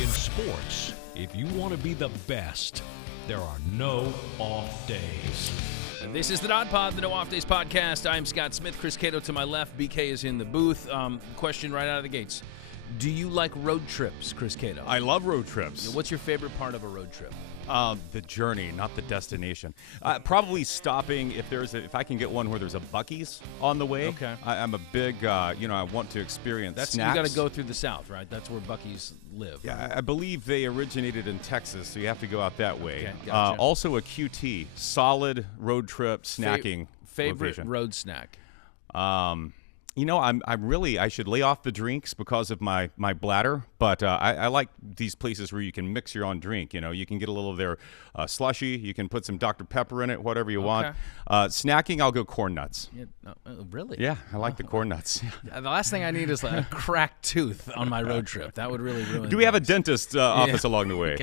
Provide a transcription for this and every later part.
In sports, if you want to be the best, there are no off days. This is the nodpod, the No Off Days podcast. I'm Scott Smith. Chris Cato to my left. BK is in the booth. Question right out of the gates. Do you like road trips, Chris Cato? I love road trips. What's your favorite part of a road trip? The journey, not the destination. Probably stopping if I can get one where there's a Buc-ee's on the way. Okay. I'm a big, I want to experience snacks. You got to go through the South, right? That's where Buc-ee's live. Yeah, I believe they originated in Texas, so you have to go out that way. Okay, gotcha. Also a QT, solid road trip snacking. Favorite location. road snack? I should lay off the drinks because of my bladder, but I like these places where you can mix your own drink. You know, you can get a little of their slushy, you can put some Dr. Pepper in it, whatever you want. Snacking, I'll go corn nuts. Yeah, really? Yeah, I like the corn nuts. The last thing I need is a cracked tooth on my road trip. That would really ruin. Do we have a dentist office along the way?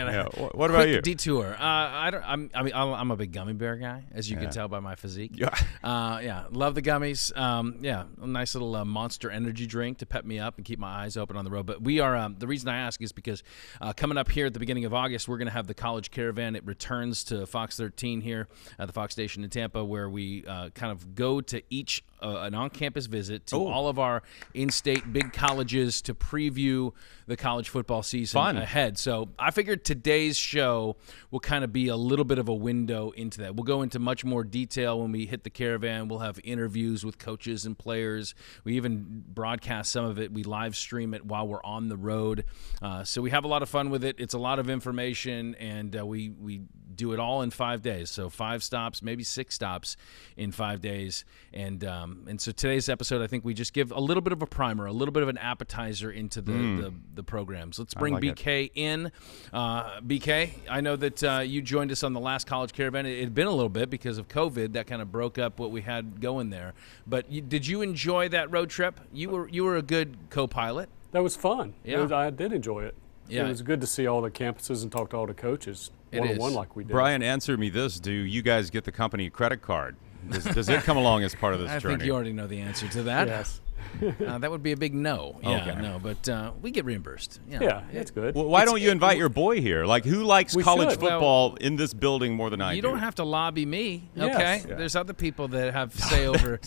What about you? Detour. I'm a big gummy bear guy, as you can tell by my physique. Yeah. Love the gummies. A nice little Monster energy drink to pep me up and keep my eyes open on the road. But we are the reason I ask is because coming up here at the beginning of August, we're going to have the college caravan. It returns to Fox 13 here at the Fox station in Tampa, where we kind of go to each an on-campus visit to all of our in-state big colleges to preview the college football season ahead. So I figured today's show will kind of be a little bit of a window into that. We'll go into much more detail when we hit the caravan. We'll have interviews with coaches and players. We even broadcast some of it. We live stream it while we're on the road. So we have a lot of fun with it. It's a lot of information, and we do it all in 5 days. So 5 stops, maybe 6 stops in 5 days. And so today's episode, I think we just give a little bit of a primer, a little bit of an appetizer into the programs. Let's bring BK in. BK, I know that you joined us on the last college caravan. It had been a little bit because of COVID. That kind of broke up what we had going there. But did you enjoy that road trip? You were a good co-pilot. That was fun. Yeah. I did enjoy it. Yeah. It was good to see all the campuses and talk to all the coaches one-on-one like we did. Brian, answer me this. Do you guys get the company credit card? Does it come along as part of this journey? I think you already know the answer to that. Yes. That would be a big no. Yeah, okay. No, but we get reimbursed. Yeah, that's good. Well, why don't you invite your boy here? Like, who likes college football in this building more than I do? You don't have to lobby me, Yes. okay? Yeah. There's other people that have say over.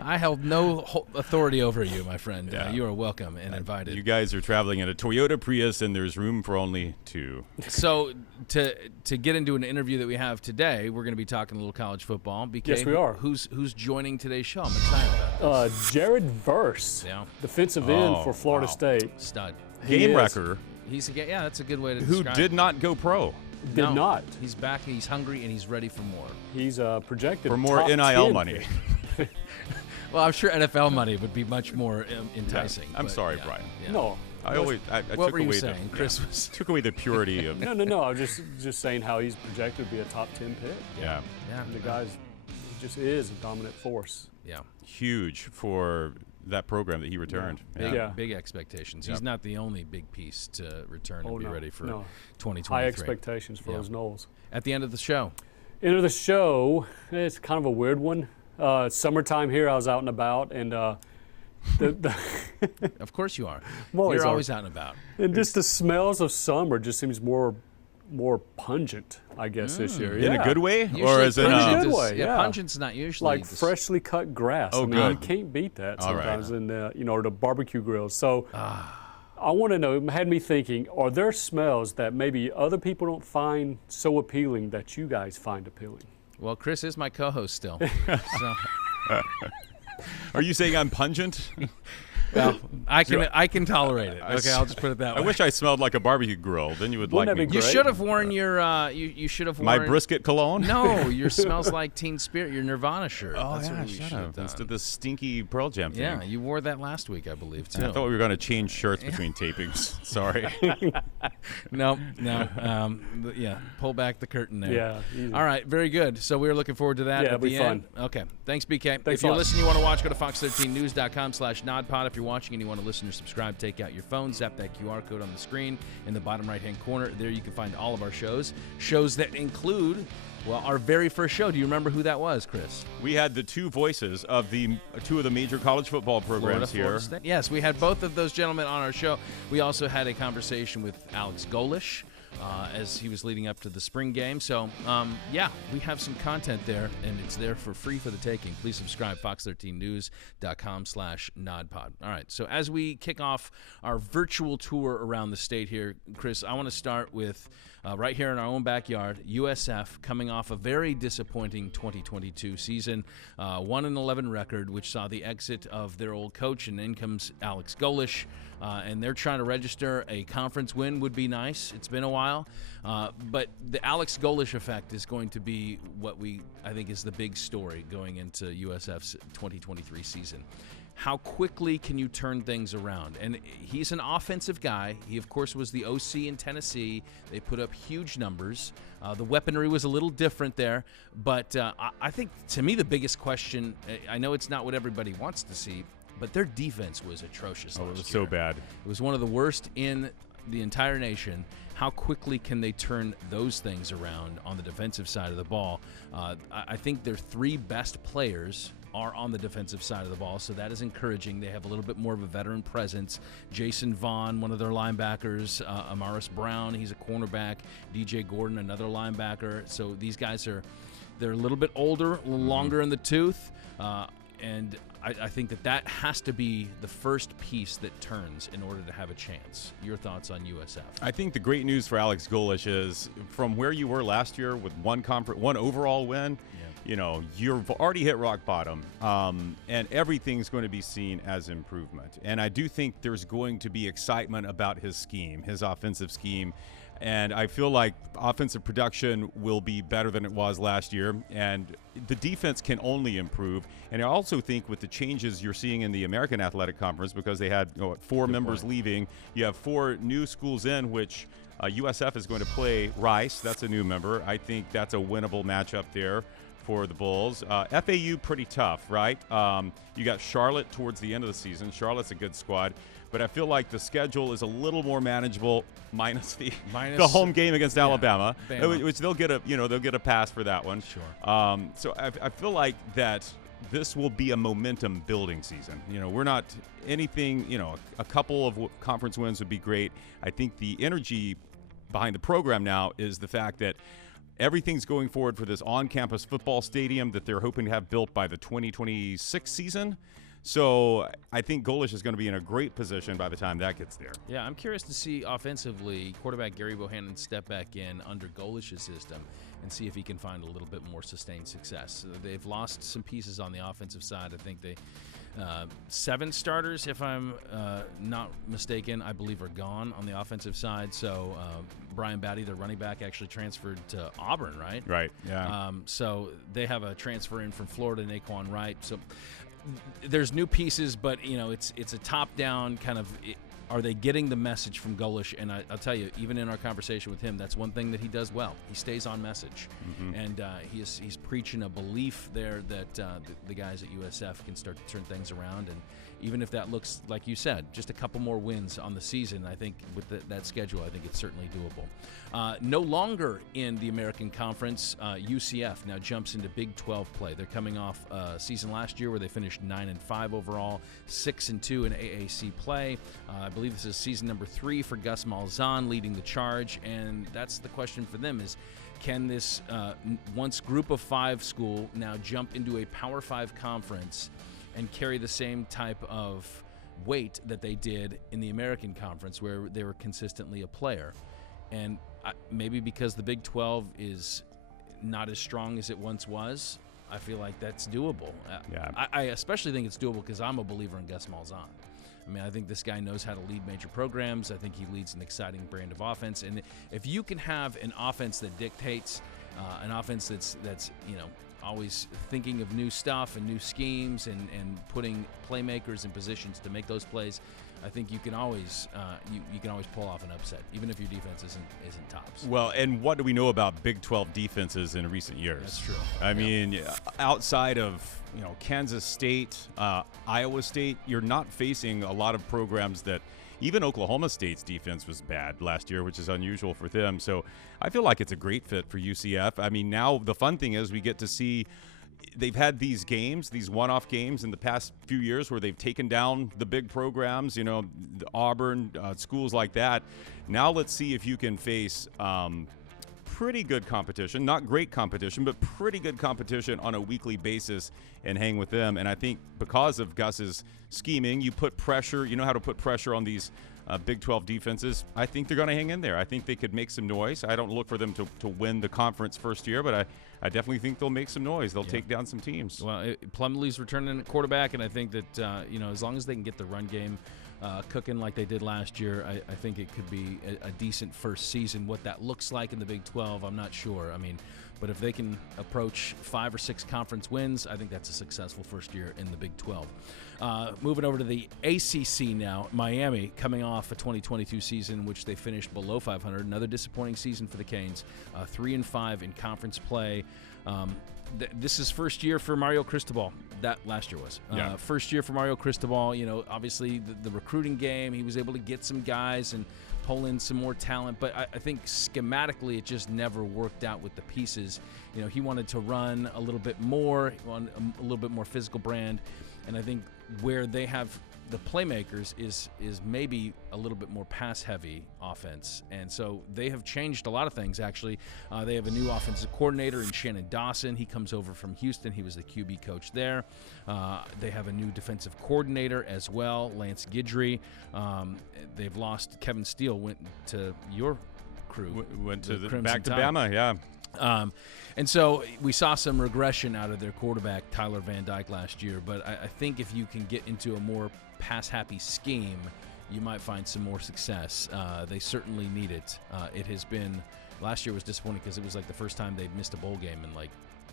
I held no authority over you, my friend. Yeah. You are welcome and invited. You guys are traveling in a Toyota Prius, and there's room for only 2. So to get into an interview that we have today, we're going to be talking a little college football. BK, Yes, we are. Who's joining today's show? I'm excited about this. Jared Verse, defensive end for Florida State. Stud. Game wrecker. That's a good way to Who describe did it. not go pro. Did not. He's back. He's hungry and he's ready for more. He's projected For more top NIL 10 money. pick. Well, I'm sure NFL money would be much more enticing. I'm but sorry, Brian. Yeah. No. I What took were you away saying? Chris was took away the purity of No. I was just saying how he's projected to be a top 10 pick. yeah. And the guy's he just is a dominant force. Yeah. Huge for that program that he returned. Big expectations. He's not the only big piece to return and be ready for no. 2023. High expectations for those Knowles. At the end of the show. End of the show, it's kind of a weird one. Summertime here, I was out and about, and Of course you are. always You're are. always out and about. and just the smells of summer just seems more pungent, I guess, this year. In a good way? Usually Or is it pungent pungent good is- way, yeah. Pungent's not usually like freshly cut grass. Oh, I mean, you good. can't beat that All right. sometimes, or the barbecue grills. So I want to know, it had me thinking, are there smells that maybe other people don't find so appealing that you guys find appealing? Well, Chris is my co-host still. So, Are you saying I'm pungent? well, I can tolerate it. Okay, I'll just put it that way. I wish I smelled like a barbecue grill. Then you would Wouldn't like that me. be You great? should have worn your you should have worn My brisket cologne? No, your smells like Teen Spirit, your Nirvana shirt. Oh, That's yeah, what you shut should have up. done. Instead of the stinky Pearl Jam thing. Yeah, you wore that last week, I believe, too. I thought we were going to change shirts between tapings. Sorry. No. Yeah, pull back the curtain there. Yeah, easy. All right, very good. So we're looking forward to that Yeah, at it'll the be end. Okay, thanks, BK. Thanks if a you're lot. listening, you want to watch, go to fox13news.com/nodpod. If you're you're watching and you want to listen or subscribe, take out your phone, zap that QR code on the screen in the bottom right-hand corner. There you can find all of our shows that include, well, our very first show. Do you remember who that was, Chris? We had the two voices of the two of the major college football programs here. Yes, we had both of those gentlemen on our show. We also had a conversation with Alex Goalies as he was leading up to the spring game. So, yeah, we have some content there, and it's there for free for the taking. Please subscribe, fox13news.com/nodpod. All right, so as we kick off our virtual tour around the state here, Chris, I want to start with right here in our own backyard, USF coming off a very disappointing 2022 season, 1-11 record, which saw the exit of their old coach, and in comes Alex Goalies. And they're trying to register a conference win. Would be nice. It's been a while. But the Alex Goalies effect is going to be what I think is the big story going into USF's 2023 season. How quickly can you turn things around? And he's an offensive guy. He, of course, was the OC in Tennessee. They put up huge numbers. The weaponry was a little different there. But I think, to me, the biggest question, I know it's not what everybody wants to see, but their defense was atrocious last year. It was so bad. It was one of the worst in the entire nation. How quickly can they turn those things around on the defensive side of the ball? I think their three best players are on the defensive side of the ball, so that is encouraging. They have a little bit more of a veteran presence. Jason Vaughn, one of their linebackers, Amaris Brown, he's a cornerback, DJ Gordon, another linebacker. So these guys they're a little bit older, a little longer in the tooth, and I think that has to be the first piece that turns in order to have a chance. Your thoughts on USF? I think the great news for Alex Goalies is from where you were last year with one overall win, you've already hit rock bottom, and everything's going to be seen as improvement. And I do think there's going to be excitement about his offensive scheme. And I feel like offensive production will be better than it was last year, and the defense can only improve. And I also think with the changes you're seeing in the American Athletic Conference, because they had four members leaving, you have four new schools in, which USF is going to play Rice. That's a new member. I think that's a winnable matchup there for the Bulls. FAU, pretty tough, right? You got Charlotte towards the end of the season. Charlotte's a good squad. But I feel like the schedule is a little more manageable, minus the home game against Alabama, which they'll get a pass for that one. Sure. So I feel like that this will be a momentum building season. We're not anything. A couple of conference wins would be great. I think the energy behind the program now is the fact that everything's going forward for this on-campus football stadium that they're hoping to have built by the 2026 season. So I think Goalies is going to be in a great position by the time that gets there. Yeah, I'm curious to see offensively quarterback Gary Bohannon step back in under Goalies' system and see if he can find a little bit more sustained success. They've lost some pieces on the offensive side. I think they 7 starters, if I'm not mistaken, I believe are gone on the offensive side. So Brian Batty, their running back, actually transferred to Auburn, right? Right, yeah. So they have a transfer in from Florida, Naquan Wright. So there's new pieces, but it's a top-down kind of. Are they getting the message from Goalies? And I'll tell you, even in our conversation with him, that's one thing that he does well. He stays on message, and he's preaching a belief there that the guys at USF can start to turn things around. And even if that looks, like you said, just a couple more wins on the season, I think with that schedule, I think it's certainly doable. No longer in the American Conference, UCF now jumps into Big 12 play. They're coming off a season last year where they finished 9-5 overall, 6-2 in AAC play. I believe this is season number 3 for Gus Malzahn leading the charge, and that's the question for them is, can this once Group of 5 school now jump into a Power 5 conference and carry the same type of weight that they did in the American Conference where they were consistently a player? And maybe because the Big 12 is not as strong as it once was, I feel like that's doable. Yeah. I especially think it's doable because I'm a believer in Gus Malzahn. I mean, I think this guy knows how to lead major programs. I think he leads an exciting brand of offense. And if you can have an offense that dictates, an offense that's always thinking of new stuff and new schemes and putting playmakers in positions to make those plays, I think you can always you can always pull off an upset, even if your defense isn't tops. Well, and what do we know about Big 12 defenses in recent years? That's true. I mean, outside of Kansas State, Iowa State, you're not facing a lot of programs that. Even Oklahoma State's defense was bad last year, which is unusual for them. So I feel like it's a great fit for UCF. I mean, now the fun thing is we get to see they've had these games, these one-off games in the past few years where they've taken down the big programs, the Auburn, schools like that. Now let's see if you can face pretty good competition, not great competition, but pretty good competition on a weekly basis and hang with them. And I think because of Gus's scheming, you put pressure, you know how to put pressure on these Big 12 defenses. I think they're going to hang in there. I think they could make some noise. I don't look for them to win the conference first year, but I definitely think they'll make some noise. They'll take down some teams. Well, Plumlee's returning at quarterback, and I think that, as long as they can get the run game cooking like they did last year, I think it could be a decent first season. What that looks like in the Big 12, I'm not sure. I mean, but if they can approach 5 or 6 conference wins, I think that's a successful first year in the Big 12. Moving over to the ACC now, Miami coming off a 2022 season in which they finished below 500. Another disappointing season for the Canes, 3-5 in conference play. This is first year for Mario Cristobal. That last year was. First year for Mario Cristobal. Obviously the recruiting game, he was able to get some guys and pull in some more talent, but I think schematically it just never worked out with the pieces. He wanted to run a little bit more, a little bit more physical brand, and I think where they have the playmakers is maybe a little bit more pass-heavy offense, and so they have changed a lot of things, actually. They have a new offensive coordinator in Shannon Dawson. He comes over from Houston. He was the QB coach there. They have a new defensive coordinator as well, Lance Guidry. They've lost Kevin Steele, went to your crew. Went to Tide. back to Bama, yeah. And so we saw some regression out of their quarterback, Tyler Van Dyke, last year. But I think if you can get into a more pass-happy scheme, you might find some more success. They certainly need it. It has been – last year was disappointing because it was like the first time they've missed a bowl game in like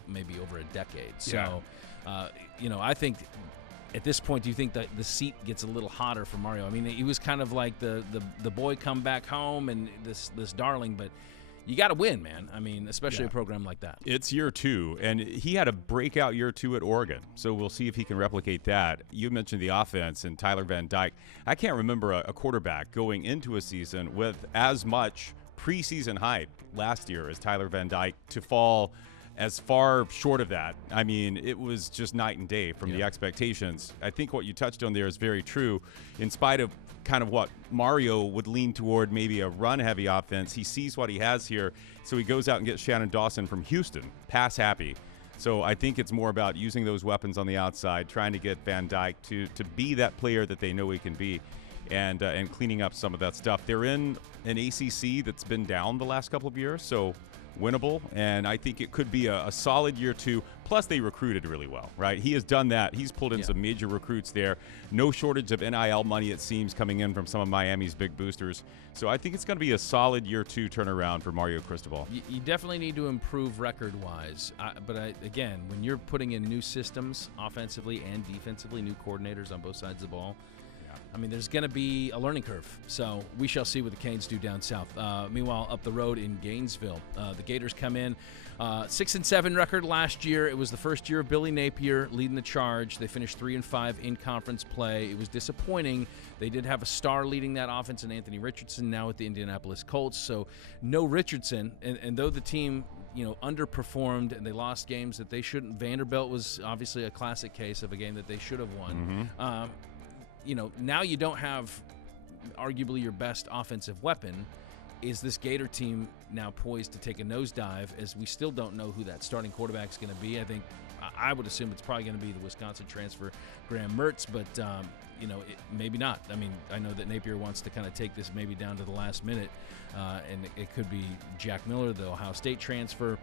maybe over a decade. So, I think – at this point, do you think that the seat gets a little hotter for Mario? I mean, he was kind of like the boy come back home and this darling, but you got to win, man. I mean, especially a program like that. It's year 2, and he had a breakout year 2 at Oregon, so we'll see if he can replicate that. You mentioned the offense and Tyler Van Dyke. I can't remember a quarterback going into a season with as much preseason hype last year as Tyler Van Dyke to fall as far short of that. I mean, it was just night and day from the expectations. I think what you touched on there is very true. In spite of kind of what Mario would lean toward, maybe a run-heavy offense, he sees what he has here, so he goes out and gets Shannon Dawson from Houston, pass-happy. So I think it's more about using those weapons on the outside, trying to get Van Dyke to be that player that they know he can be, and cleaning up some of that stuff. They're in an ACC that's been down the last couple of years, so winnable, and I think it could be a solid year 2. Plus, they recruited really well, right? He has done that. He's pulled in some major recruits there. No shortage of NIL money, it seems, coming in from some of Miami's big boosters. So I think it's going to be a solid year 2 turnaround for Mario Cristobal. You definitely need to improve record-wise. Again, when you're putting in new systems offensively and defensively, new coordinators on both sides of the ball, I mean, there's going to be a learning curve, so we shall see what the Canes do down south. Meanwhile, up the road in Gainesville, the Gators come in 6-7 record last year. It was the first year of Billy Napier leading the charge. They finished 3-5 in conference play. It was disappointing. They did have a star leading that offense in Anthony Richardson, now with the Indianapolis Colts. So no Richardson, and though the team underperformed and they lost games that they shouldn't. Vanderbilt was obviously a classic case of a game that they should have won. Now you don't have arguably your best offensive weapon. Is this Gator team now poised to take a nosedive, as we still don't know who that starting quarterback is going to be? I would assume it's probably going to be the Wisconsin transfer Graham Mertz, but maybe not. I mean, I know that Napier wants to kind of take this maybe down to the last minute, and it could be Jack Miller, the Ohio State transfer.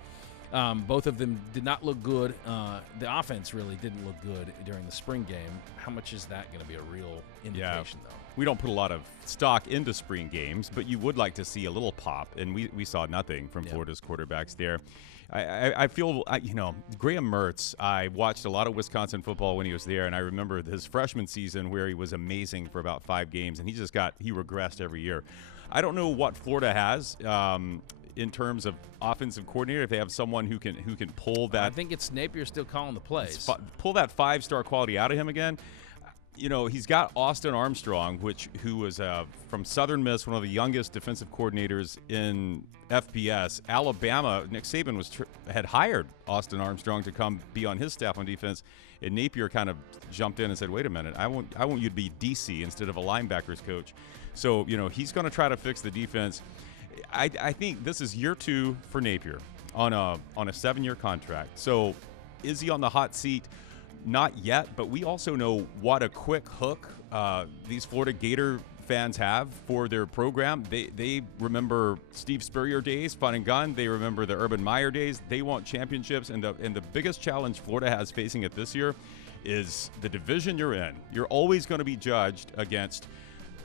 Both of them did not look good. The offense really didn't look good during the spring game. How much is that going to be a real indication, though? We don't put a lot of stock into spring games, but you would like to see a little pop, and we saw nothing from Florida's quarterbacks there. I feel, Graham Mertz, I watched a lot of Wisconsin football when he was there, and I remember his freshman season where he was amazing for about 5 games, and he regressed every year. I don't know what Florida has in terms of offensive coordinator, if they have someone who can pull that. I think it's Napier still calling the plays. Pull that 5-star quality out of him again. He's got Austin Armstrong, who was from Southern Miss, one of the youngest defensive coordinators in FBS. Alabama, Nick Saban had hired Austin Armstrong to come be on his staff on defense, and Napier kind of jumped in and said, "Wait a minute, I want you to be DC instead of a linebackers coach." So he's going to try to fix the defense. I think this is year 2 for Napier on a 7-year contract. So is he on the hot seat? Not yet, but we also know what a quick hook these Florida Gator fans have for their program. They remember Steve Spurrier days, fun and gun. They remember the Urban Meyer days. They want championships, and the biggest challenge Florida has facing it this year is the division you're in. You're always going to be judged against,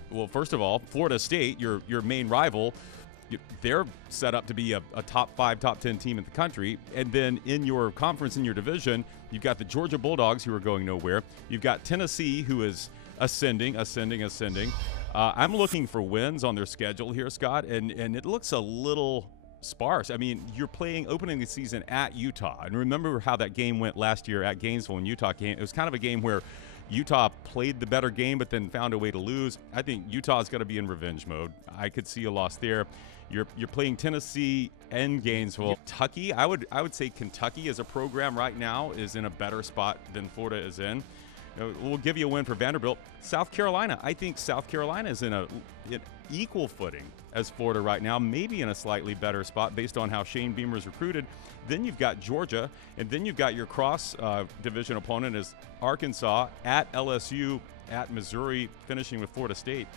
well, first of all, Florida State, your main rival. They're set up to be a top 5, top 10 team in the country. And then in your conference, in your division, you've got the Georgia Bulldogs, who are going nowhere. You've got Tennessee, who is ascending. I'm looking for wins on their schedule here, Scott, and it looks a little sparse. I mean, you're opening the season at Utah. And remember how that game went last year at Gainesville when Utah came. It was kind of a game where Utah played the better game but then found a way to lose. I think Utah's going to be in revenge mode. I could see a loss there. You're playing Tennessee and Gainesville. Kentucky, I would say Kentucky as a program right now is in a better spot than Florida is in. We'll give you a win for Vanderbilt. South Carolina, I think South Carolina is in an equal footing as Florida right now, maybe in a slightly better spot based on how Shane Beamer's recruited. Then you've got Georgia, and then you've got your cross-division opponent is Arkansas, at LSU, at Missouri, finishing with Florida State.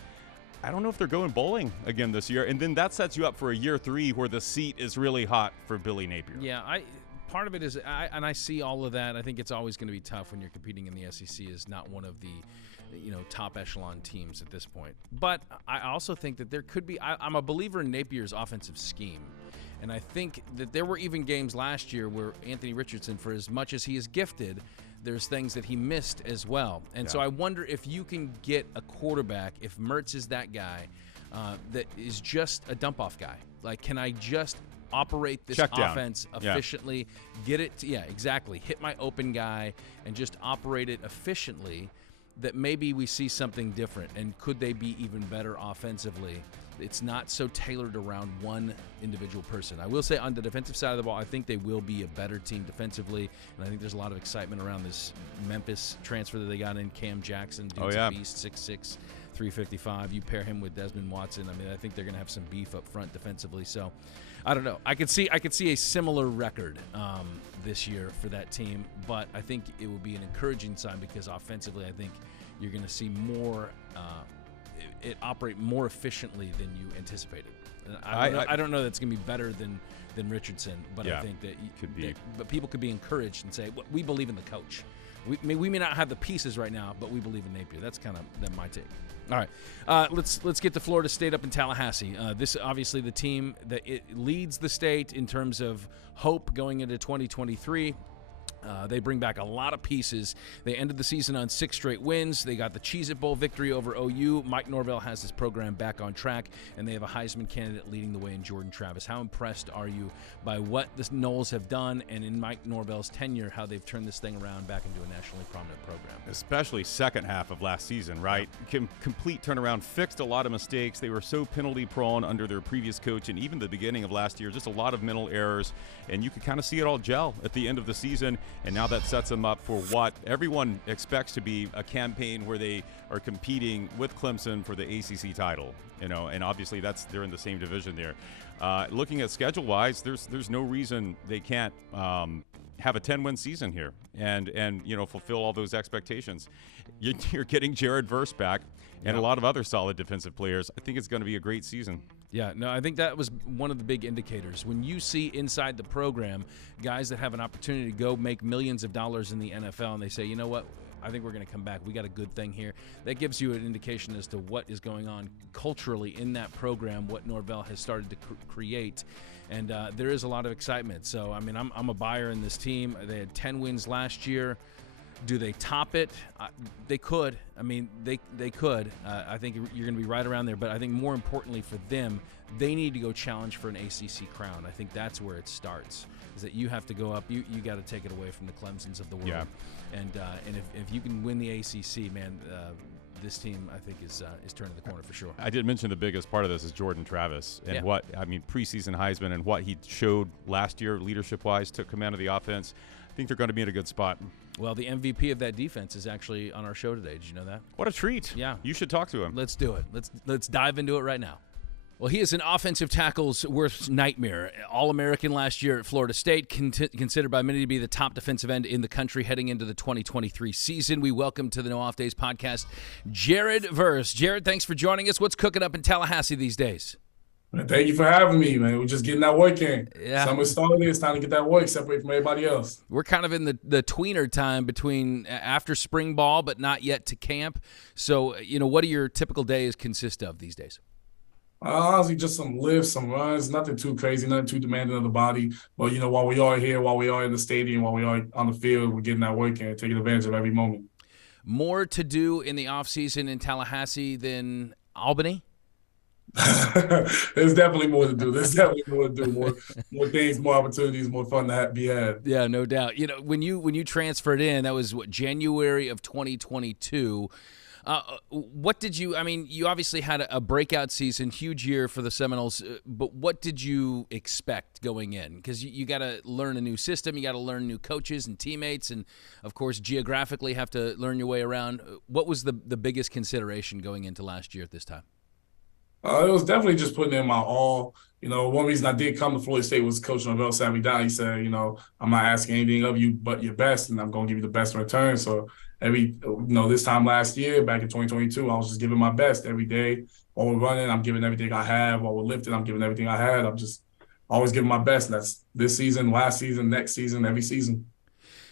I don't know if they're going bowling again this year, and then that sets you up for a year 3 where the seat is really hot for Billy Napier. Yeah, part of it is, I see all of that. I think it's always going to be tough when you're competing in the SEC as not one of the top echelon teams at this point. But I also think that there could be. I'm a believer in Napier's offensive scheme. And I think that there were even games last year where Anthony Richardson, for as much as he is gifted, there's things that he missed as well. And so I wonder if you can get a quarterback, if Mertz is that guy, that is just a dump-off guy. Like, can I just operate this offense efficiently, get it to, exactly, hit my open guy, and just operate it efficiently, that maybe we see something different. And could they be even better offensively? It's not so tailored around one individual person. I will say on the defensive side of the ball, I think they will be a better team defensively, and I think there's a lot of excitement around this Memphis transfer that they got in, Cam Jackson. Dude's a beast, 6'6", 355. You pair him with Desmond Watson. I mean, I think they're going to have some beef up front defensively. So, I don't know. I could see a similar record this year for that team, but I think it will be an encouraging sign because offensively, I think you're going to see more. It operate more efficiently than you anticipated. I don't know that's going to be better than Richardson, but I think that could be. But people could be encouraged and say, well, we believe in the coach. We may not have the pieces right now, but we believe in Napier. That's kind of my take. All right, let's get to Florida State up in Tallahassee. This obviously the team that it leads the state in terms of hope going into 2023. They bring back a lot of pieces. They ended the season on 6 straight wins. They got the Cheez-It Bowl victory over OU. Mike Norvell has his program back on track, and they have a Heisman candidate leading the way in Jordan Travis. How impressed are you by what the Noles have done, and in Mike Norvell's tenure, how they've turned this thing around back into a nationally prominent program? Especially second half of last season, right? Complete turnaround, fixed a lot of mistakes. They were so penalty-prone under their previous coach, and even the beginning of last year, just a lot of mental errors, and you could kind of see it all gel at the end of the season. And now that sets them up for what everyone expects to be a campaign where they are competing with Clemson for the ACC title. And obviously they're in the same division there. Looking at schedule-wise, there's no reason they can't have a 10-win season here and fulfill all those expectations. You're getting Jared Verse back and a lot of other solid defensive players. I think it's going to be a great season. Yeah, no, I think that was one of the big indicators. When you see inside the program guys that have an opportunity to go make millions of dollars in the NFL and they say, you know what, I think we're going to come back. We got a good thing here. That gives you an indication as to what is going on culturally in that program, what Norvell has started to create. And there is a lot of excitement. So, I mean, I'm a buyer in this team. They had 10 wins last year. Do they top it? They could. I mean, they could. I think you're going to be right around there. But I think more importantly for them, they need to go challenge for an ACC crown. I think that's where it starts, is that you have to go up. You got to take it away from the Clemsons of the world. Yeah. And if you can win the ACC, man, this team, I think, is turning the corner for sure. I did mention the biggest part of this is Jordan Travis and preseason Heisman and what he showed last year leadership-wise, took command of the offense. I think they're going to be in a good spot. Well, the MVP of that defense is actually on our show today. Did you know that? What a treat. Yeah. You should talk to him. Let's do it. Let's dive into it right now. Well, he is an offensive tackle's worst nightmare. All-American last year at Florida State, considered by many to be the top defensive end in the country heading into the 2023 season. We welcome to the No Off Days podcast, Jared Verse. Jared, thanks for joining us. What's cooking up in Tallahassee these days? Thank you for having me, man. We're just getting that work in. Yeah. Summer started. It's time to get that work separate from everybody else. We're kind of in the tweener time between after spring ball, but not yet to camp. So, what do your typical days consist of these days? Honestly, just some lifts, some runs, nothing too crazy, nothing too demanding of the body. But, while we are here, while we are in the stadium, while we are on the field, we're getting that work in, taking advantage of every moment. More to do in the offseason in Tallahassee than Albany? There's definitely more to do. More things, more opportunities, more fun to be had. Yeah, no doubt. When you transferred in, that was January of 2022. What did you? I mean, you obviously had a breakout season, huge year for the Seminoles. But what did you expect going in? Because you got to learn a new system, you got to learn new coaches and teammates, and of course, geographically have to learn your way around. What was the biggest consideration going into last year at this time? It was definitely just putting in my all. One reason I did come to Florida State was Coach Norvell sat me down. He said, I'm not asking anything of you but your best, and I'm going to give you the best in return. So this time last year, back in 2022, I was just giving my best every day. While we're running, I'm giving everything I have. While we're lifting, I'm giving everything I had. I'm just always giving my best. And that's this season, last season, next season, every season.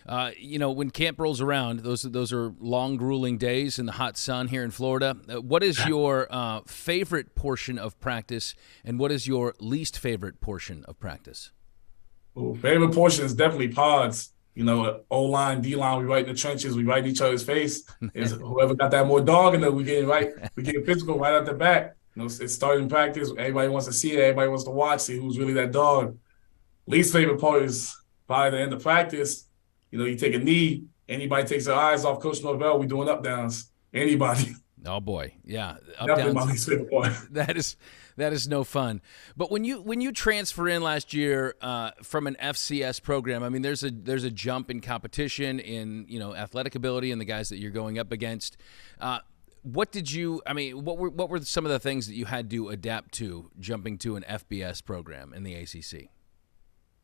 When camp rolls around, those are long, grueling days in the hot sun here in Florida. What is your favorite portion of practice, and what is your least favorite portion of practice? Well, favorite portion is definitely pods. O-line, D-line, we right in the trenches, we right in each other's face. It's whoever got that more dog in it, we getting physical right out the back. It's starting practice. Everybody wants to see it. Everybody wants to watch, see who's really that dog. Least favorite part is probably the end of practice. You take a knee, anybody takes their eyes off Coach Norvell, we doing up downs. Anybody. Oh boy, yeah. Up Definitely downs. My least favorite part. That is no fun. But when you transfer in last year from an FCS program, I mean, there's a jump in competition in athletic ability and the guys that you're going up against. What were some of the things that you had to adapt to jumping to an FBS program in the ACC?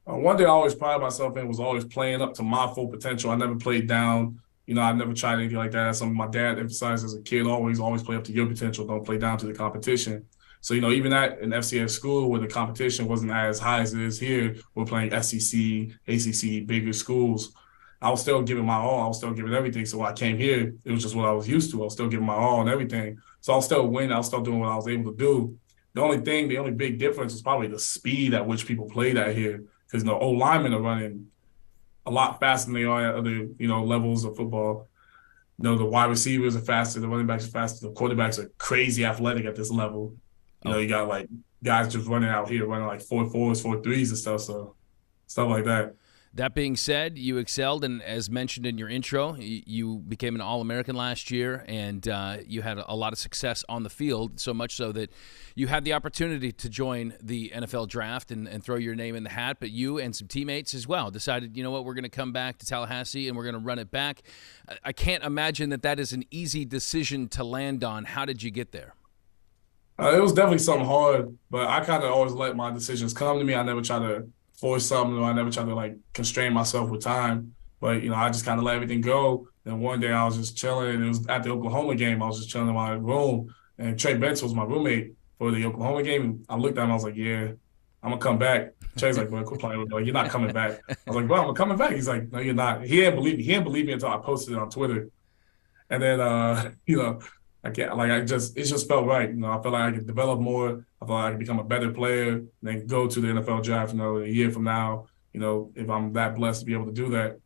One thing I always pride myself in was always playing up to my full potential. I never played down. I never tried anything like that. That's something my dad emphasized as a kid. Always play up to your potential. Don't play down to the competition. So, even at an FCS school where the competition wasn't as high as it is here, we're playing SEC, ACC, bigger schools. I was still giving my all. I was still giving everything. So when I came here, it was just what I was used to. I was still giving my all and everything. So I'll still win. I'll still doing what I was able to do. The only big difference is probably the speed at which people played at here. Because O-linemen are running a lot faster than they are at other, levels of football. The wide receivers are faster, the running backs are faster, the quarterbacks are crazy athletic at this level. You got like guys just running out here, running like 4.4s, 4.3s and stuff, so stuff like that. That being said, you excelled, and as mentioned in your intro, you became an All-American last year, and you had a lot of success on the field, so much so that you had the opportunity to join the NFL draft and throw your name in the hat, but you and some teammates as well decided, we're going to come back to Tallahassee and we're going to run it back. I can't imagine that is an easy decision to land on. How did you get there? It was definitely something hard, but I kind of always let my decisions come to me. I never try to force something, or I never try to constrain myself with time. But I just kind of let everything go. And one day I was just chilling, and it was at the Oklahoma game. I was just chilling in my room, and Trey Benson was my roommate. for the Oklahoma game. And I looked at him, I was like, yeah, I'm gonna come back. Trey's like, bro, quit playing with me. Like, you're not coming back. I was like, bro, I'm coming back. He's like, no, you're not. He didn't believe me. He didn't believe me until I posted it on Twitter. And then, you know, it just felt right. You know, I felt like I could develop more. I felt like I could become a better player and then go to the NFL draft, you know, a year from now, you know, if I'm that blessed to be able to do that.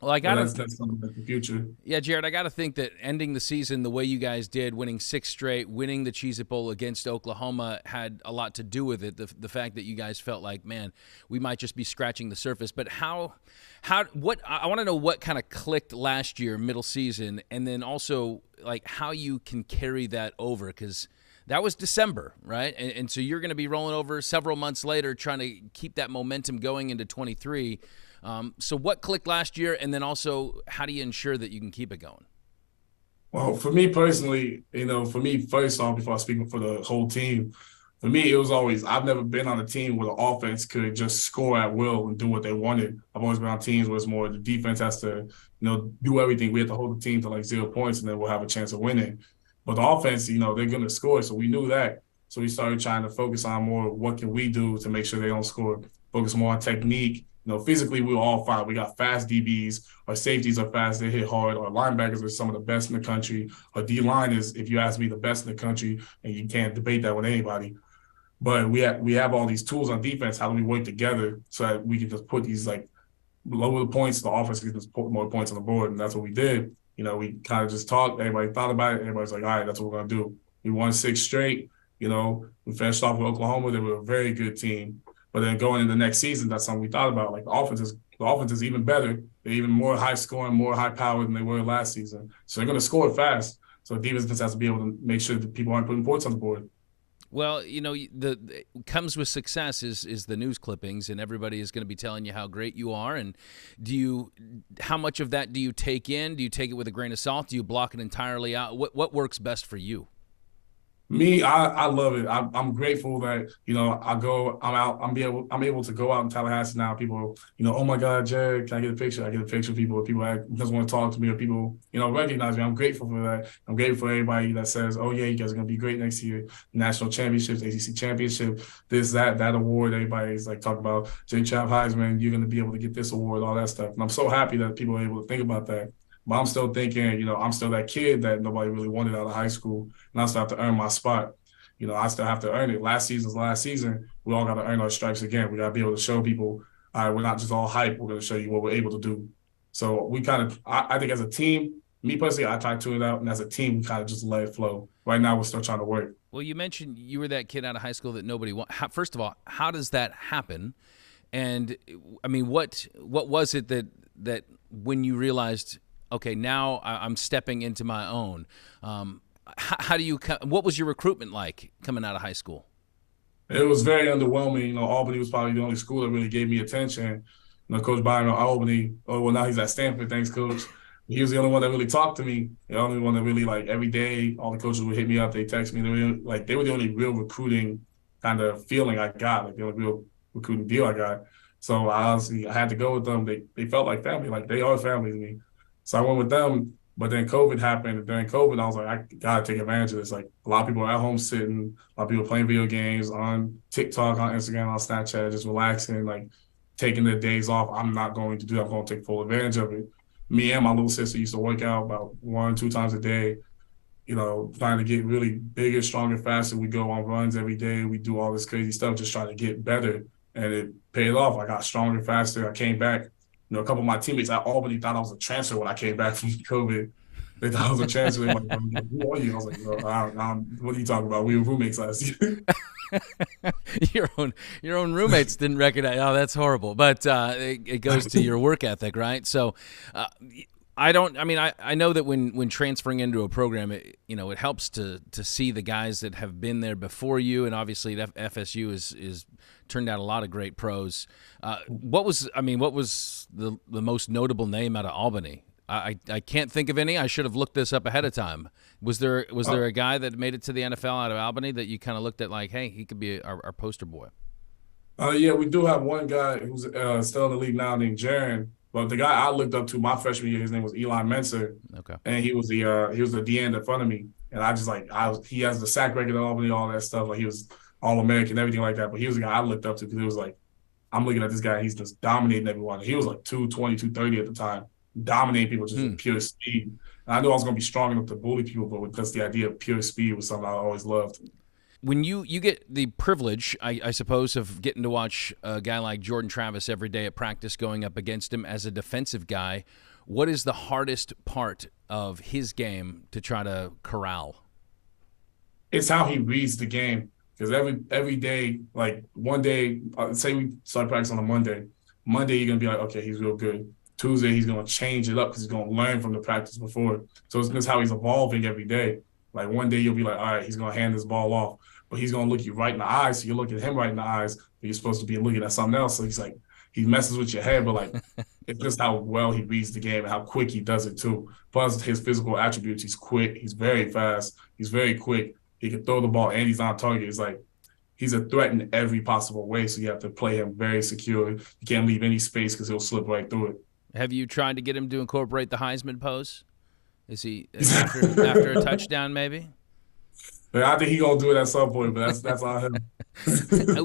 Well, that's something in the future. Yeah, Jared, I got to think that ending the season the way you guys did, winning 6 straight, winning the Cheez-It Bowl against Oklahoma had a lot to do with it. The fact that you guys felt like, man, we might just be scratching the surface. But I want to know what kind of clicked last year, middle season, and then also like how you can carry that over, because that was December, right? And so you're going to be rolling over several months later trying to keep that momentum going into 23. So what clicked last year, and then also how do you ensure that you can keep it going? Well, for me personally, you know, first off, before I speak for the whole team, for me, it was always, I've never been on a team where the offense could just score at will and do what they wanted. I've always been on teams where it's more the defense has to, you know, do everything. We have to hold the team to like 0 points, and then we'll have a chance of winning. But the offense, you know, they're going to score, so we knew that. So we started trying to focus on more what can we do to make sure they don't score, focus more on technique. You know, physically, we were all fine. We got fast DBs. Our safeties are fast. They hit hard. Our linebackers are some of the best in the country. Our D-line is, if you ask me, the best in the country, and you can't debate that with anybody. But we have all these tools on defense. How do we work together so that we can just put these, like, lower the points, the offense can just put more points on the board, and that's what we did. You know, we kind of just talked. Everybody thought about it. Everybody's like, all right, that's what we're going to do. We won 6 straight. You know, we finished off with Oklahoma. They were a very good team. But then going into the next season, that's something we thought about. Like, the offense is even better. They're even more high-scoring, more high-powered than they were last season. So they're going to score fast. So defense just has to be able to make sure that people aren't putting points on the board. Well, you know, the comes with success is the news clippings, and everybody is going to be telling you how great you are. And how much of that do you take in? Do you take it with a grain of salt? Do you block it entirely out? What works best for you? Me, I love it. I'm grateful that, you know, I'm able to go out in Tallahassee now. People, you know, oh my God, Jared, can I get a picture? I get a picture of people. People just want to talk to me, or people, you know, recognize me. I'm grateful for that. I'm grateful for everybody that says, oh yeah, you guys are gonna be great next year. National championships, ACC championship, this, that award. Everybody's like talking about J. Chap Heisman. You're gonna be able to get this award, all that stuff. And I'm so happy that people are able to think about that. But I'm still thinking, you know, I'm still that kid that nobody really wanted out of high school, and I still have to earn my spot. You know, I still have to earn it. Last season. We all got to earn our stripes again. We got to be able to show people, all right, we're not just all hype. We're going to show you what we're able to do. So we kind of, I think as a team, me personally, I try to tune it out, and as a team, we kind of just let it flow. Right now, we're still trying to work. Well, you mentioned you were that kid out of high school that nobody wanted. First of all, how does that happen? And I mean, what was it that when you realized, okay, now I'm stepping into my own? What was your recruitment like coming out of high school? It was very underwhelming. You know, Albany was probably the only school that really gave me attention. You know, Coach Byron at Albany, now he's at Stanford, thanks, Coach. He was the only one that really talked to me. The only one that really, like, every day, all the coaches would hit me up, they text me. They were the only real recruiting kind of feeling I got, like the only real recruiting deal I got. So I had to go with them. They felt like family, like they are family to me. So I went with them. But then COVID happened, and during COVID, I was like, I gotta take advantage of this. Like, a lot of people are at home sitting, a lot of people playing video games, on TikTok, on Instagram, on Snapchat, just relaxing, like taking their days off. I'm not going to do that. I'm going to take full advantage of it. Me and my little sister used to work out about 1-2 times a day, you know, trying to get really bigger, stronger, faster. We go on runs every day. We do all this crazy stuff, just trying to get better. And it paid off. I got stronger, faster. I came back. You know, a couple of my teammates at Albany thought I was a transfer when I came back from COVID. They thought I was a transfer. They were like, who are you? I was like, what are you talking about? We were roommates last year. Your own roommates didn't recognize. Oh, that's horrible. But it goes to your work ethic, right? So I know that when transferring into a program, it helps to see the guys that have been there before you, and obviously FSU is turned out a lot of great pros. What was the most notable name out of Albany? I can't think of any. I should have looked this up ahead of time. Was there a guy that made it to the NFL out of Albany that you kind of looked at like, hey, he could be our poster boy? Yeah, we do have one guy who's still in the league now named Jaron. But the guy I looked up to my freshman year, his name was Eli Menser. Okay. And he was the D end in front of me. And I just he has the sack record at Albany, all that stuff. Like he was All-American, everything like that. But he was the guy I looked up to because it was like, I'm looking at this guy, he's just dominating everyone. He was like 220, 230 at the time, dominating people just with pure speed. And I knew I was going to be strong enough to bully people, but just the idea of pure speed was something I always loved. When you get the privilege, I suppose, of getting to watch a guy like Jordan Travis every day at practice going up against him as a defensive guy, what is the hardest part of his game to try to corral? It's how he reads the game. Because every day, like one day, say we start practice on a Monday. Monday, you're going to be like, okay, he's real good. Tuesday, he's going to change it up because he's going to learn from the practice before. So it's just how he's evolving every day. Like one day, you'll be like, all right, he's going to hand this ball off. But he's going to look you right in the eyes. So you look at him right in the eyes, but you're supposed to be looking at something else. So he's like, he messes with your head, but like, it's just how well he reads the game and how quick he does it too. Plus his physical attributes, he's quick, he's very fast, he's very quick. He can throw the ball and he's on target. It's like he's a threat in every possible way. So you have to play him very secure. You can't leave any space because he'll slip right through it. Have you tried to get him to incorporate the Heisman pose? Is he after a touchdown maybe? I think he's going to do it at some point, but that's on him.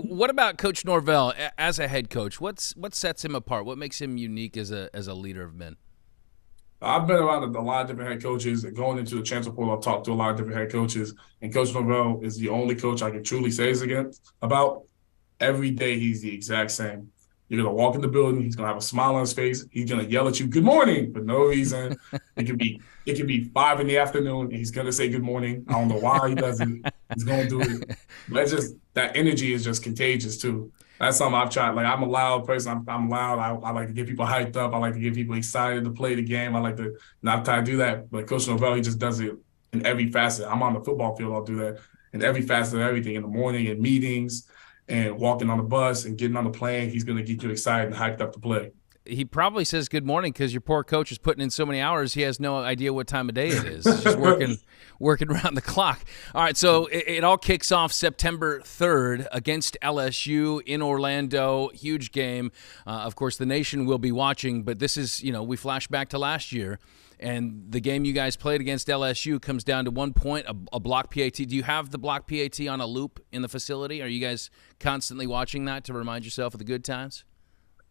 What about Coach Norvell as a head coach? What sets him apart? What makes him unique as a leader of men? I've been around a lot of different head coaches. Going into the transfer portal, I've talked to a lot of different head coaches. And Coach Norvell is the only coach I can truly say about. Every day, he's the exact same. You're going to walk in the building. He's going to have a smile on his face. He's going to yell at you, good morning, for no reason. It could be 5 p.m. and he's going to say good morning. I don't know why he does it. He's going to do it. But it's just that energy is just contagious, too. That's something I've tried. Like, I'm a loud person. I'm loud. I like to get people hyped up. I like to get people excited to play the game. I like to not try to do that. But Coach Norvell, he just does it in every facet. I'm on the football field. I'll do that in every facet of everything. In the morning, in meetings, and walking on the bus and getting on the plane. He's going to get you excited and hyped up to play. He probably says good morning because your poor coach is putting in so many hours, he has no idea what time of day it is. He's just working around the clock. All right, so it all kicks off September 3rd against LSU in Orlando. Huge game. Of course, the nation will be watching, but this is, we flash back to last year, and the game you guys played against LSU comes down to 1 point, a block PAT. Do you have the block PAT on a loop in the facility? Are you guys constantly watching that to remind yourself of the good times?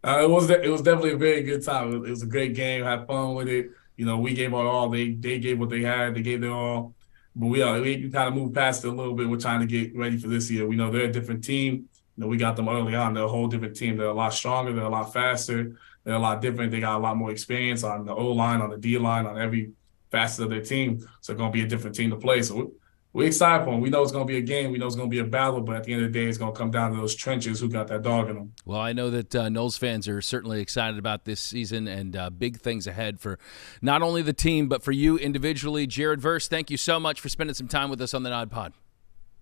It was definitely a very good time. It was a great game. Had fun with it. We gave our all. They gave what they had. They gave their all. But we kind of moved past it a little bit. We're trying to get ready for this year. We know they're a different team. We got them early on. They're a whole different team. They're a lot stronger. They're a lot faster. They're a lot different. They got a lot more experience on the O-line, on the D-line, on every facet of their team. So it's going to be a different team to play. So we're excited for them. We know it's going to be a game. We know it's going to be a battle, but at the end of the day, it's going to come down to those trenches who got that dog in them. Well, I know that Noles fans are certainly excited about this season and big things ahead for not only the team, but for you individually. Jared Verse, thank you so much for spending some time with us on the Nod Pod.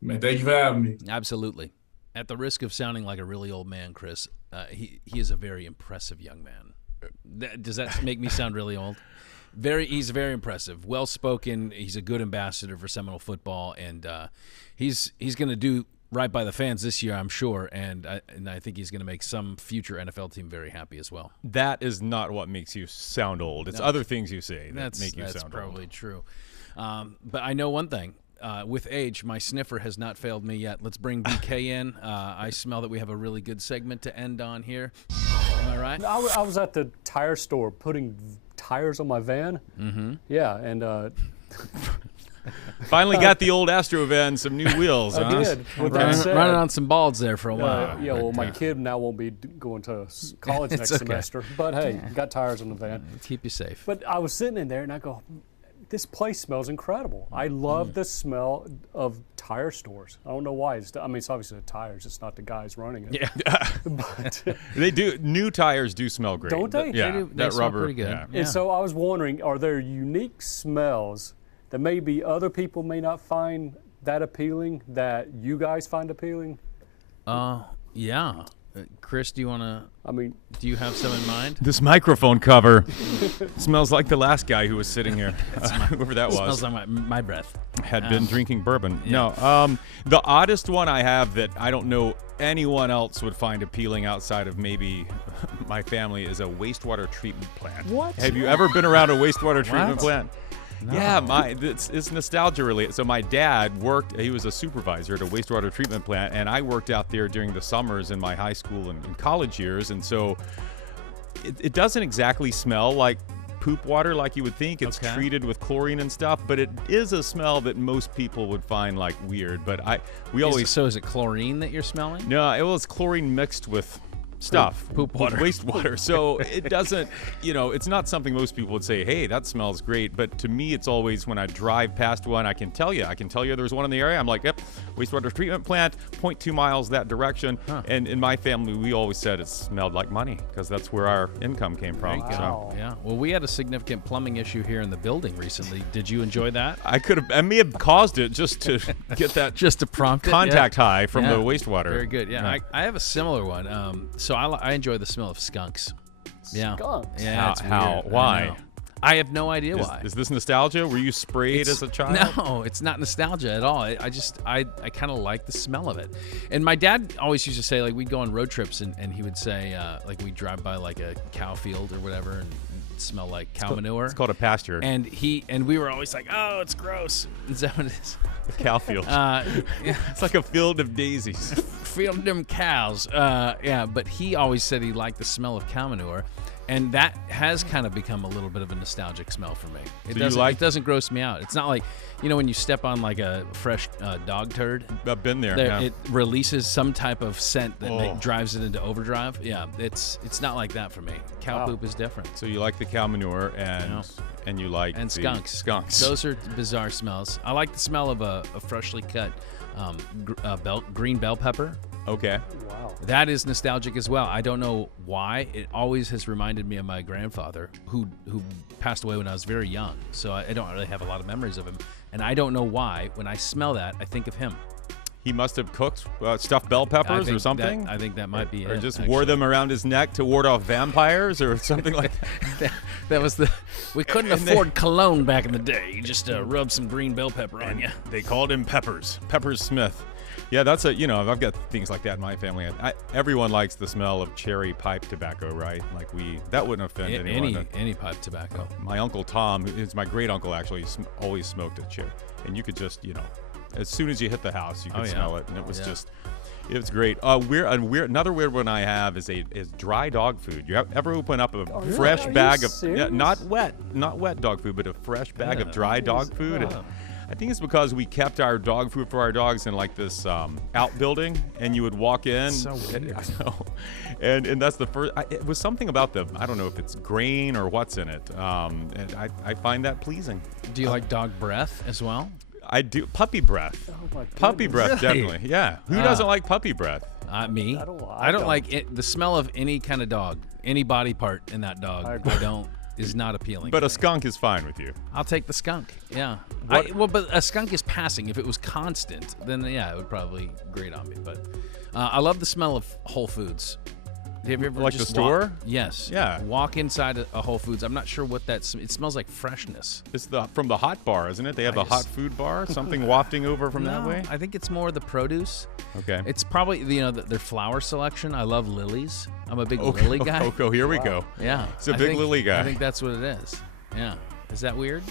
Man, thank you for having me. Absolutely. At the risk of sounding like a really old man, Chris, he is a very impressive young man. Does that make me sound really old? He's very impressive, well-spoken. He's a good ambassador for Seminole football, and he's going to do right by the fans this year, I'm sure, and I think he's going to make some future NFL team very happy as well. That is not what makes you sound old. It's other things you say that make you sound old. That's probably true. But I know one thing. With age, my sniffer has not failed me yet. Let's bring BK in. I smell that we have a really good segment to end on here. Am I right? I was at the tire store putting tires on my van. Mm-hmm. Yeah, and finally got the old Astro van some new wheels. I did. Running on some balls there for a while. Yeah, well, my kid now won't be going to college next semester. But hey, got tires on the van. Keep you safe. But I was sitting in there and I go, this place smells incredible. I love the smell of tire stores. I don't know why. It's obviously the tires. It's not the guys running it. Yeah. But they do. New tires do smell great. Don't they? Yeah. They smell rubber. Pretty good. Yeah. And so I was wondering, are there unique smells that maybe other people may not find that appealing that you guys find appealing? Yeah. Chris, do you want to? Do you have some in mind? This microphone cover smells like the last guy who was sitting here, whoever that was. Smells like my breath. Had been drinking bourbon. Yeah. No, the oddest one I have that I don't know anyone else would find appealing outside of maybe my family is a wastewater treatment plant. What? Have you ever been around a wastewater treatment What? plant? No. Yeah, it's nostalgia related. So my dad he was a supervisor at a wastewater treatment plant, and I worked out there during the summers in my high school and college years. And so it doesn't exactly smell like poop water like you would think. It's treated with chlorine and stuff, but it is a smell that most people would find like weird. But So is it chlorine that you're smelling? No, it was chlorine mixed with stuff, poop water, wastewater. So it doesn't, it's not something most people would say, hey, that smells great. But to me, it's always when I drive past one, I can tell you there's one in the area. I'm like, yep, wastewater treatment plant, 0.2 miles that direction. Huh. And in my family, we always said it smelled like money because that's where our income came from. Wow. Yeah. Well, we had a significant plumbing issue here in the building recently. Did you enjoy that? I may have caused it just to get that just to prompt contact high from the wastewater. Very good. Yeah. I have a similar one. So I enjoy the smell of skunks. Yeah. Skunks? Yeah. How? Why? I have no idea why. Is this nostalgia? Were you sprayed as a child? No, it's not nostalgia at all. I kind of like the smell of it. And my dad always used to say, like, we'd go on road trips and he would say, like, we'd drive by like a cow field or whatever and smell like cow manure. It's called a pasture. And we were always like, oh, it's gross. Is that what it is? A cow field. Yeah. It's like a field of daisies. Field of them cows. Yeah, but he always said he liked the smell of cow manure. And that has kind of become a little bit of a nostalgic smell for me. It doesn't gross me out. It's not like, when you step on like a fresh dog turd. I've been there. It releases some type of scent that drives it into overdrive. Yeah, it's not like that for me. Cow poop is different. So you like the cow manure and you like skunks. Skunks. Those are bizarre smells. I like the smell of a freshly cut green bell pepper. Okay. Wow. That is nostalgic as well. I don't know why. It always has reminded me of my grandfather, who passed away when I was very young. So I don't really have a lot of memories of him. And I don't know why. When I smell that, I think of him. He must have cooked stuffed bell peppers or something. I think that might be it. Or just wore them around his neck to ward off vampires or something like that. That was we couldn't afford cologne back in the day. You just rubbed some green bell pepper on you. They called him Peppers Smith. Yeah, that's I've got things like that in my family. Everyone likes the smell of cherry pipe tobacco, right? Like that wouldn't offend anyone. Any pipe tobacco. My Uncle Tom, who's my great uncle, actually always smoked a cherry. And you could just, as soon as you hit the house, you could smell it. And it was it was great. Another weird one I have is dry dog food. You ever open up a fresh bag of, not wet dog food, but a fresh bag of dry dog food? Wow. I think it's because we kept our dog food for our dogs in like this outbuilding, and you would walk in. So weird. And that's the first. It was something about I don't know if it's grain or what's in it. And I find that pleasing. Do you like dog breath as well? I do. Puppy breath. Oh my goodness. Puppy breath, Really? definitely. Yeah. Who doesn't like puppy breath? Me. I don't like it. The smell of any kind of dog, any body part in that dog. Is not appealing. But a skunk is fine with you. I'll take the skunk. Yeah. But a skunk is passing. If it was constant, then it would probably grate on me. But I love the smell of Whole Foods. Have you ever like just the store? Yes. Yeah. Walk inside a Whole Foods. I'm not sure what it smells like freshness. It's from the hot bar, isn't it? They have a hot food bar. Something wafting over from that way. I think it's more the produce. Okay. It's probably their flower selection. I love lilies. I'm a big lily guy. Okay, here we go. Yeah. It's a big lily guy. I think that's what it is. Yeah. Is that weird?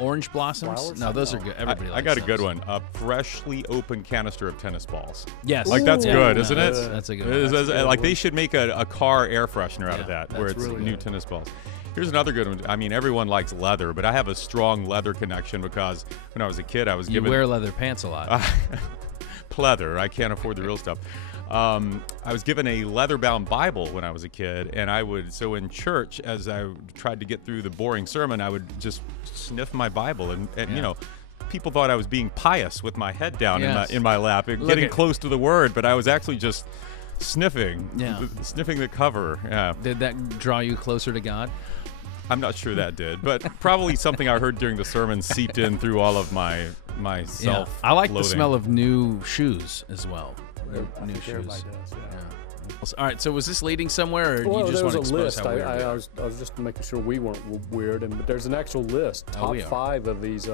Orange blossoms? Flowers? No, those are good. Everybody likes I got a those. good one. A freshly opened canister of tennis balls. Yes. Like that's good, isn't it? That's a good one. Like they should make a car air freshener out of that, where it's really new good. tennis balls. Here's another good one. I mean, everyone likes leather, but I have a strong leather connection because when I was a kid, I was You given wear leather pants a lot. pleather. I can't afford the real stuff. I was given a leather-bound Bible when I was a kid, and so in church, as I tried to get through the boring sermon, I would just sniff my Bible, and people thought I was being pious with my head down in my lap, and getting close to the Word, but I was actually just sniffing, sniffing the cover. Yeah. Did that draw you closer to God? I'm not sure that did, but probably something I heard during the sermon seeped in through all of my self. I like the smell of new shoes as well. New shoes. Everybody does, yeah. All right, so was this leading somewhere, or Well, you just there want was to a expose list. how weird we I are? was just making sure we weren't weird, but there's an actual list. Top we are. 5 of these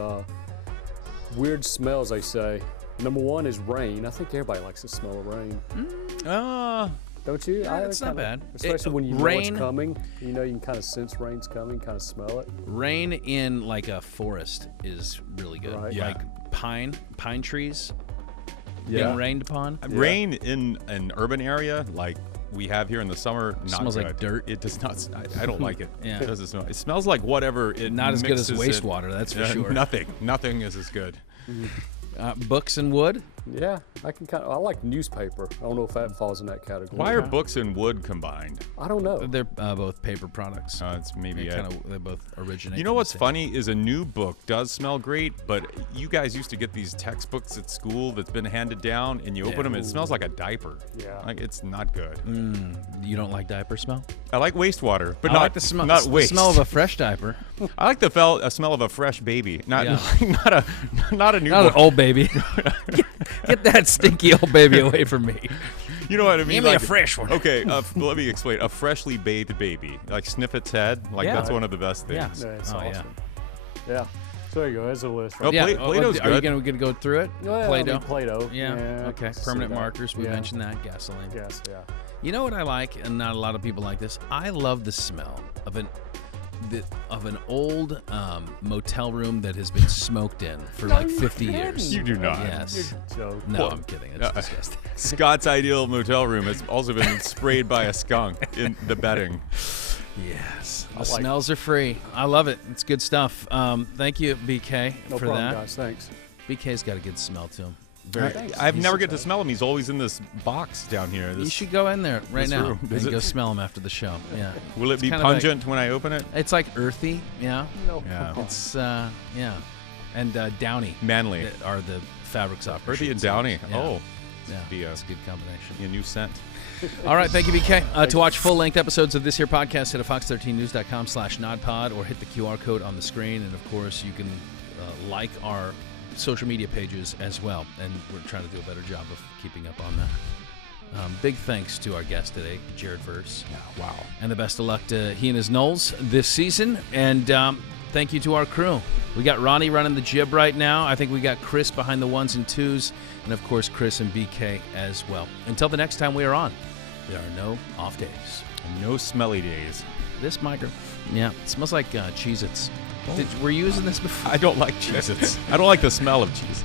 weird smells, they say. Number 1 is rain. I think everybody likes the smell of rain. Don't you? Yeah, it's not bad. Especially when you know rain, it's coming. You know, you can kind of sense rain's coming, kind of smell it. Rain in like a forest is really good. Right. Yeah. Like pine trees Yeah. being rained upon. Rain in an urban area like we have here in the summer, not smells good. like dirt. It does not. I don't like it. Yeah. It doesn't smell. It smells like whatever. It Not as good as mixes wastewater, that's for sure. Nothing is as good. Books and wood. Yeah, I like newspaper. I don't know if that falls in that category. Why are books and wood combined? I don't know. They're both paper products. It's maybe They both originate. You know from the what's same- funny is a new book does smell great, but you guys used to get these textbooks at school that's been handed down, and you open them, it smells like a diaper. Yeah. Like it's not good. You don't like diaper smell? I like wastewater, but I not like the smell. not the waste. smell of a fresh diaper. I like the smell of a fresh baby, not Yeah. not a new. Not an old baby. Get that stinky old baby away from me. You know what I mean? Give me a Like, fresh one. Okay, let me explain. A freshly bathed baby, like sniff its head, like Yeah. that's one of the best Yeah. things. Yeah, it's Oh, awesome. Yeah. So there you go. There's a list. Oh, Right? Play-Doh's Are you good. gonna go through it? Well, Play-Doh. Play-Doh. Yeah. Okay. see Permanent that. markers. We Yeah. mentioned that. Gasoline. Yes. Yeah. You know what I like, and not a lot of people like this. I love the smell of an old motel room that has been smoked in for like 50 years. You do not. Yes. Joke. No, I'm kidding. It's disgusting. Scott's ideal motel room has also been sprayed by a skunk in the bedding. Yes. The like- smells are free. I love it. It's good stuff. Thank you, BK, No for problem, that. guys. Thanks. BK's got a good smell to him. I've never get to smell him. He's always in this box down here. You should go in there right this now room. and Is it- go smell him after the show. Yeah. Will it It's be kind of like- pungent when I open it? It's like earthy, yeah. No. Yeah. It's yeah, and Downy Manly. that are the fabric softeners. Earthy and downy. Yeah. Oh, Yeah, be a- it's a good combination. a new scent. All right, thank you, BK. To watch full-length episodes of this here podcast, head to fox13news.com/nodpod or hit the QR code on the screen. And, of course, you can like our social media pages as well. And we're trying to do a better job of keeping up on that. Big thanks to our guest today, Jared Verse. Wow. And the best of luck to he and his Knowles this season. And thank you to our crew. We got Ronnie running the jib right now. I think we got Chris behind the ones and twos. And, of course, Chris and BK as well. Until the next time we are on, there are no off days. No smelly days. This micro, yeah, it smells like Cheez-Its. Were you using this before? I don't like Cheez-Its. I don't like the smell of Cheez-Its.